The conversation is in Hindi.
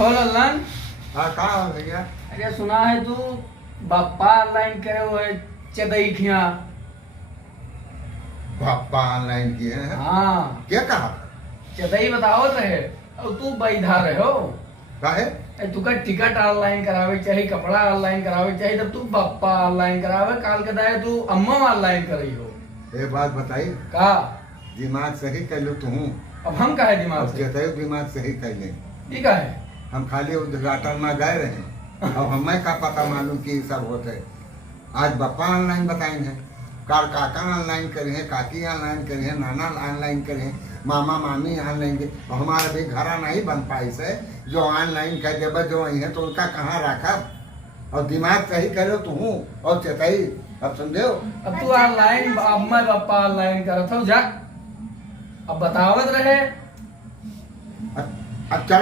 हो लल्लन। हाँ कहाँ हो भैया? अरे सुना है तू बाप्पा ऑनलाइन करे हुए चदई खिया। पापा ऑनलाइन किए हैं? हाँ क्या कहा? चदई बताओ रहे और तू बैठा रहे हो। काहे? तुका टिकट ऑनलाइन करावे चाहे कपड़ा ऑनलाइन करावे चाहे तब तू बाप्पा ऑनलाइन करावे काल के दाए तू अम्मा ऑनलाइन करई हो। ये बात बताई, का दिमाग सही कर लो तू। अब हम काहे दिमाग से कहते हो दिमाग सही कर ले। ठीक है। हम खाली उद्घाटन में गए रहे, अब हमें का पता मालूम कि ये सब होते। आज बापा ऑनलाइन बताएंगे, काल काका ऑनलाइन करे हैं, काकी ऑनलाइन करे हैं, नाना ऑनलाइन करे हैं, मामा मामी ऑनलाइन के। हमारा भी घरा नहीं बन पाई से जो ऑनलाइन कर देवे जो वही है तो उनका कहाँ रखा। और दिमाग सही करो तू और चेताई। अब समझे? अब तू ऑनलाइन अम्मा बाप्पा ऑनलाइन करत हो जा। अब बतावत रहे। अब चला